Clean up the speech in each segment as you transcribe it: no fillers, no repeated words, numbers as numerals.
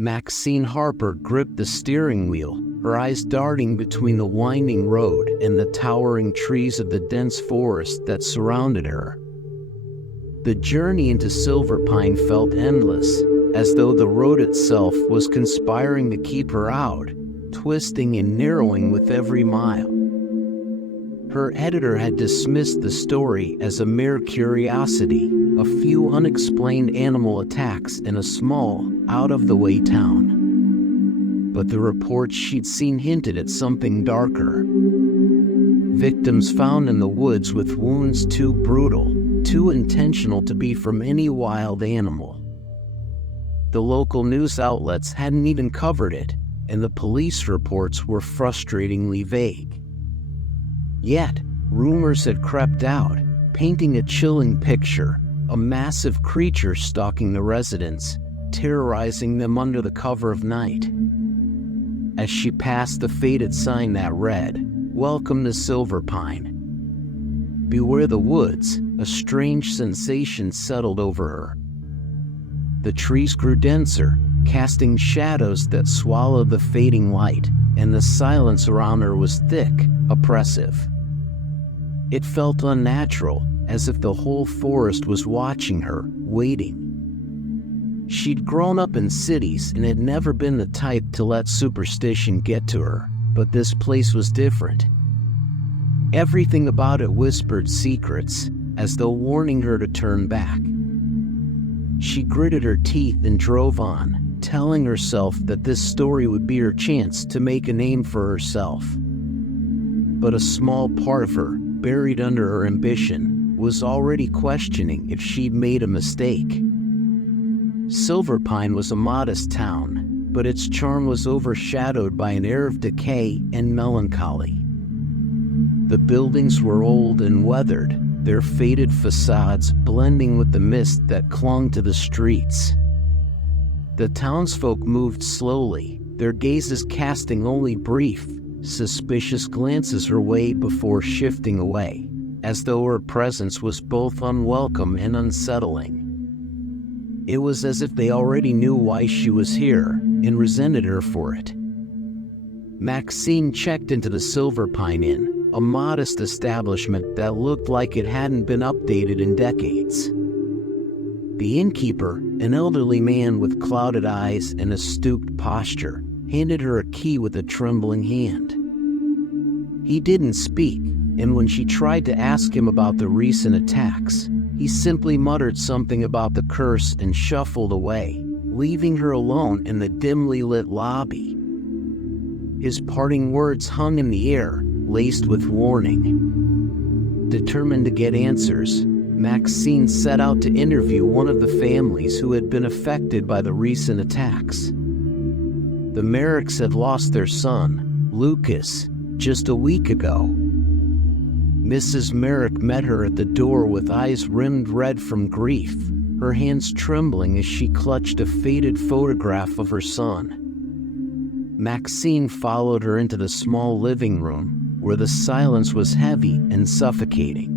Maxine Harper gripped the steering wheel, her eyes darting between the winding road and the towering trees of the dense forest that surrounded her. The journey into Silverpine felt endless, as though the road itself was conspiring to keep her out, twisting and narrowing with every mile. Her editor had dismissed the story as a mere curiosity, a few unexplained animal attacks in a small, out-of-the-way town. But the reports she'd seen hinted at something darker. Victims found in the woods with wounds too brutal, too intentional to be from any wild animal. The local news outlets hadn't even covered it, and the police reports were frustratingly vague. Yet, rumors had crept out, painting a chilling picture, a massive creature stalking the residents, terrorizing them under the cover of night. As she passed the faded sign that read, "Welcome to Silverpine. Beware the woods," a strange sensation settled over her. The trees grew denser, casting shadows that swallowed the fading light, and the silence around her was thick, oppressive. It felt unnatural, as if the whole forest was watching her, waiting. She'd grown up in cities and had never been the type to let superstition get to her, but this place was different. Everything about it whispered secrets, as though warning her to turn back. She gritted her teeth and drove on, telling herself that this story would be her chance to make a name for herself. But a small part of her, buried under her ambition, was already questioning if she'd made a mistake. Silverpine was a modest town, but its charm was overshadowed by an air of decay and melancholy. The buildings were old and weathered, their faded facades blending with the mist that clung to the streets. The townsfolk moved slowly, their gazes casting only brief, suspicious glances her way before shifting away, as though her presence was both unwelcome and unsettling. It was as if they already knew why she was here and resented her for it. Maxine checked into the Silverpine Inn, a modest establishment that looked like it hadn't been updated in decades. The innkeeper, an elderly man with clouded eyes and a stooped posture, handed her a key with a trembling hand. He didn't speak, and when she tried to ask him about the recent attacks, he simply muttered something about the curse and shuffled away, leaving her alone in the dimly lit lobby. His parting words hung in the air, laced with warning. Determined to get answers, Maxine set out to interview one of the families who had been affected by the recent attacks. The Merricks had lost their son, Lucas, just a week ago. Mrs. Merrick met her at the door with eyes rimmed red from grief, her hands trembling as she clutched a faded photograph of her son. Maxine followed her into the small living room, where the silence was heavy and suffocating.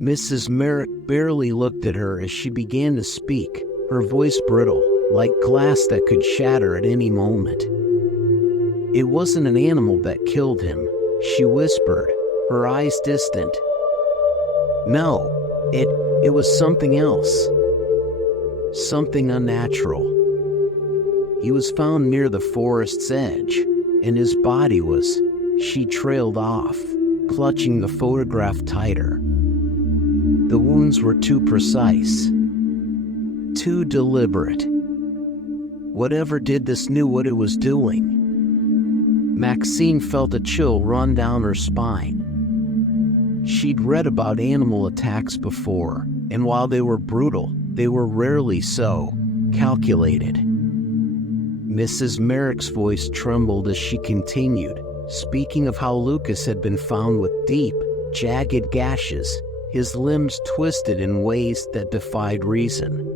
Mrs. Merrick barely looked at her as she began to speak, her voice brittle, like glass that could shatter at any moment. "It wasn't an animal that killed him," she whispered, her eyes distant. "No, it was something else. Something unnatural. He was found near the forest's edge, and his body was..." She trailed off, clutching the photograph tighter. The wounds were too precise, too deliberate. Whatever did this knew what it was doing. Maxine felt a chill run down her spine. She'd read about animal attacks before, and while they were brutal, they were rarely so calculated. Mrs. Merrick's voice trembled as she continued, speaking of how Lucas had been found with deep, jagged gashes, his limbs twisted in ways that defied reason.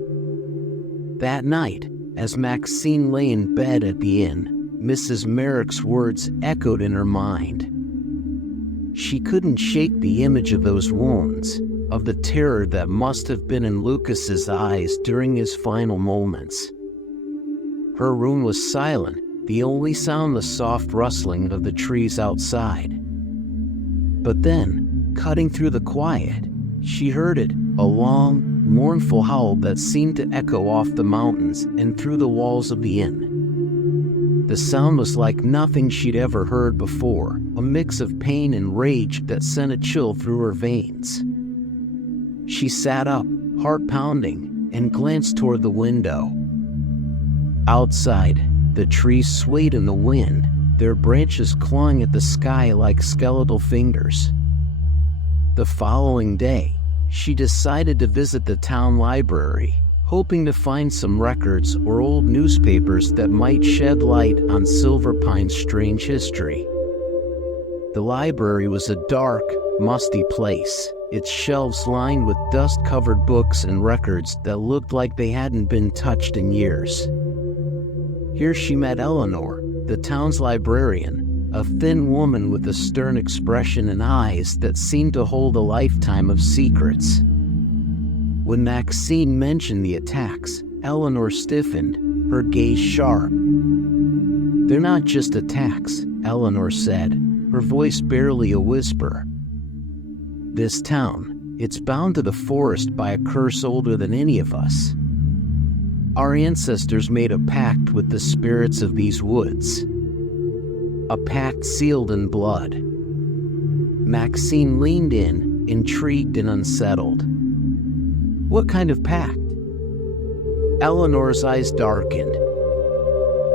That night, as Maxine lay in bed at the inn, Mrs. Merrick's words echoed in her mind. She couldn't shake the image of those wounds, of the terror that must have been in Lucas's eyes during his final moments. Her room was silent, the only sound the soft rustling of the trees outside. But then, cutting through the quiet, she heard it, a long, mournful howl that seemed to echo off the mountains and through the walls of the inn. The sound was like nothing she'd ever heard before, a mix of pain and rage that sent a chill through her veins. She sat up, heart pounding, and glanced toward the window. Outside, the trees swayed in the wind, their branches clawing at the sky like skeletal fingers. The following day, she decided to visit the town library, hoping to find some records or old newspapers that might shed light on Silverpine's strange history. The library was a dark, musty place, its shelves lined with dust-covered books and records that looked like they hadn't been touched in years. Here she met Eleanor, the town's librarian, a thin woman with a stern expression and eyes that seemed to hold a lifetime of secrets. When Maxine mentioned the attacks, Eleanor stiffened, her gaze sharp. "They're not just attacks," Eleanor said, her voice barely a whisper. "This town, it's bound to the forest by a curse older than any of us. Our ancestors made a pact with the spirits of these woods. A pact sealed in blood." Maxine leaned in, intrigued and unsettled. "What kind of pact?" Eleanor's eyes darkened.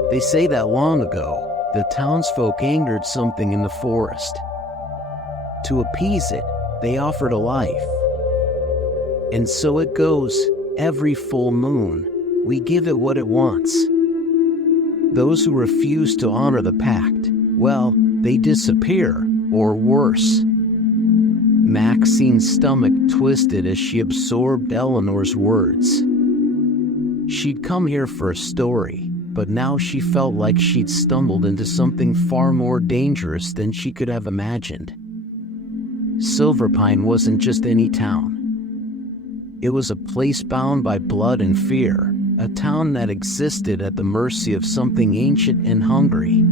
"They say that long ago, the townsfolk angered something in the forest. To appease it, they offered a life. And so it goes, every full moon, we give it what it wants. Those who refuse to honor the pact, well, they disappear, or worse." Maxine's stomach twisted as she absorbed Eleanor's words. She'd come here for a story, but now she felt like she'd stumbled into something far more dangerous than she could have imagined. Silverpine wasn't just any town. It was a place bound by blood and fear, a town that existed at the mercy of something ancient and hungry.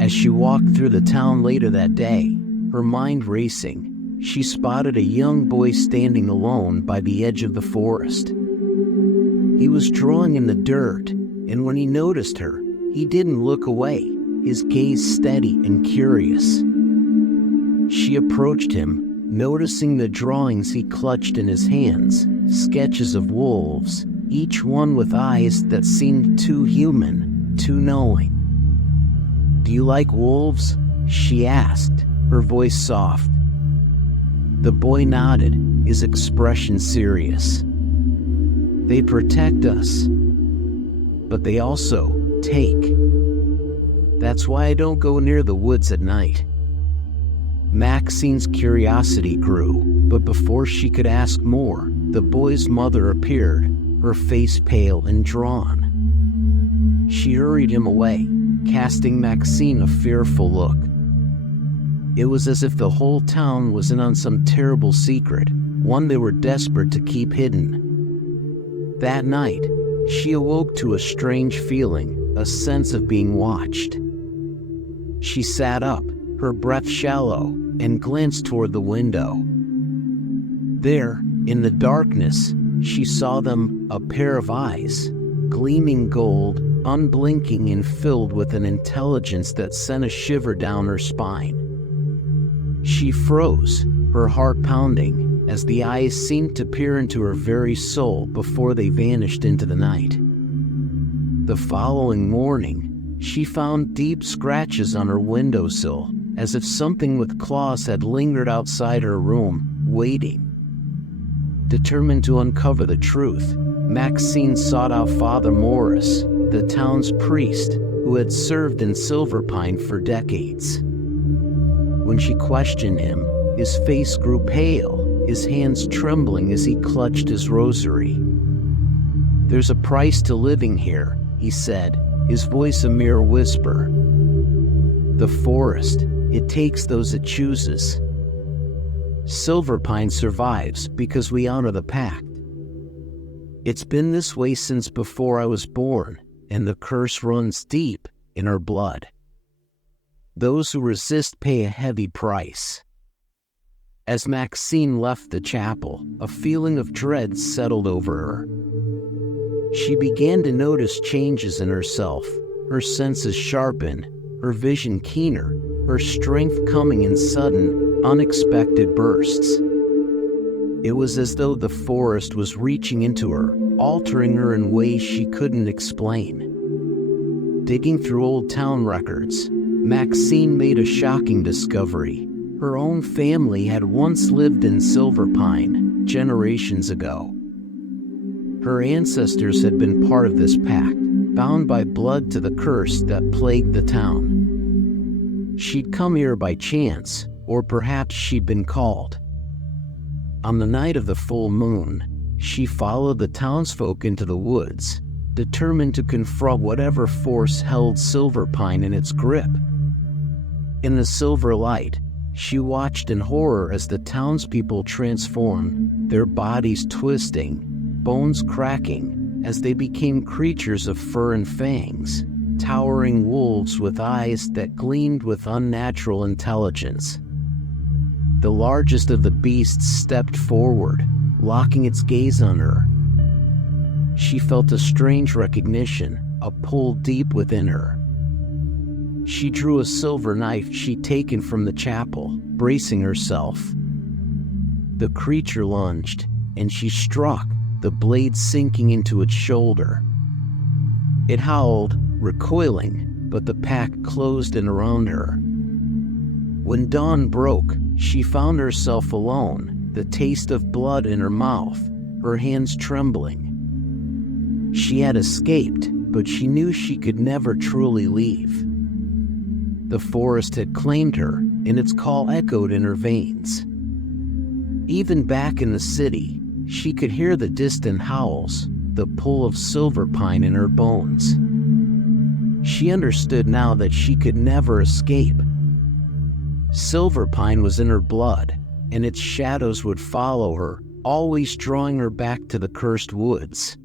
As she walked through the town later that day, her mind racing, she spotted a young boy standing alone by the edge of the forest. He was drawing in the dirt, and when he noticed her, he didn't look away, his gaze steady and curious. She approached him, noticing the drawings he clutched in his hands, sketches of wolves, each one with eyes that seemed too human, too knowing. "Do you like wolves?" she asked, her voice soft. The boy nodded, his expression serious. "They protect us, but they also take. That's why I don't go near the woods at night." Maxine's curiosity grew, but before she could ask more, the boy's mother appeared, her face pale and drawn. She hurried him away, casting Maxine a fearful look. It was as if the whole town was in on some terrible secret, one they were desperate to keep hidden. That night, she awoke to a strange feeling, a sense of being watched. She sat up, her breath shallow, and glanced toward the window. There, in the darkness, she saw them, a pair of eyes, gleaming gold, unblinking and filled with an intelligence that sent a shiver down her spine. She froze, her heart pounding, as the eyes seemed to peer into her very soul before they vanished into the night. The following morning, she found deep scratches on her windowsill, as if something with claws had lingered outside her room, waiting. Determined to uncover the truth, Maxine sought out Father Morris, the town's priest, who had served in Silverpine for decades. When she questioned him, his face grew pale, his hands trembling as he clutched his rosary. "There's a price to living here," he said, his voice a mere whisper. "The forest, it takes those it chooses. Silverpine survives because we honor the pact. It's been this way since before I was born, and the curse runs deep in her blood. Those who resist pay a heavy price. As Maxine left the chapel, a feeling of dread settled over her. She began to notice changes in herself. Her senses sharpened, her vision keener, her strength coming in sudden, unexpected bursts. It was as though the forest was reaching into her, altering her in ways she couldn't explain. Digging through old town records, Maxine made a shocking discovery. Her own family had once lived in Silverpine, generations ago. Her ancestors had been part of this pact, bound by blood to the curse that plagued the town. She'd come here by chance, or perhaps she'd been called. On the night of the full moon, she followed the townsfolk into the woods, determined to confront whatever force held Silverpine in its grip. In the silver light, she watched in horror as the townspeople transformed, their bodies twisting, bones cracking, as they became creatures of fur and fangs, towering wolves with eyes that gleamed with unnatural intelligence. The largest of the beasts stepped forward, locking its gaze on her. She felt a strange recognition, a pull deep within her. She drew a silver knife she'd taken from the chapel, bracing herself. The creature lunged, and she struck, the blade sinking into its shoulder. It howled, recoiling, but the pack closed in around her. When dawn broke, she found herself alone, the taste of blood in her mouth, her hands trembling. She had escaped, but she knew she could never truly leave. The forest had claimed her, and its call echoed in her veins. Even back in the city, she could hear the distant howls, the pull of Silverpine in her bones. She understood now that she could never escape. Silverpine was in her blood, and its shadows would follow her, always drawing her back to the cursed woods.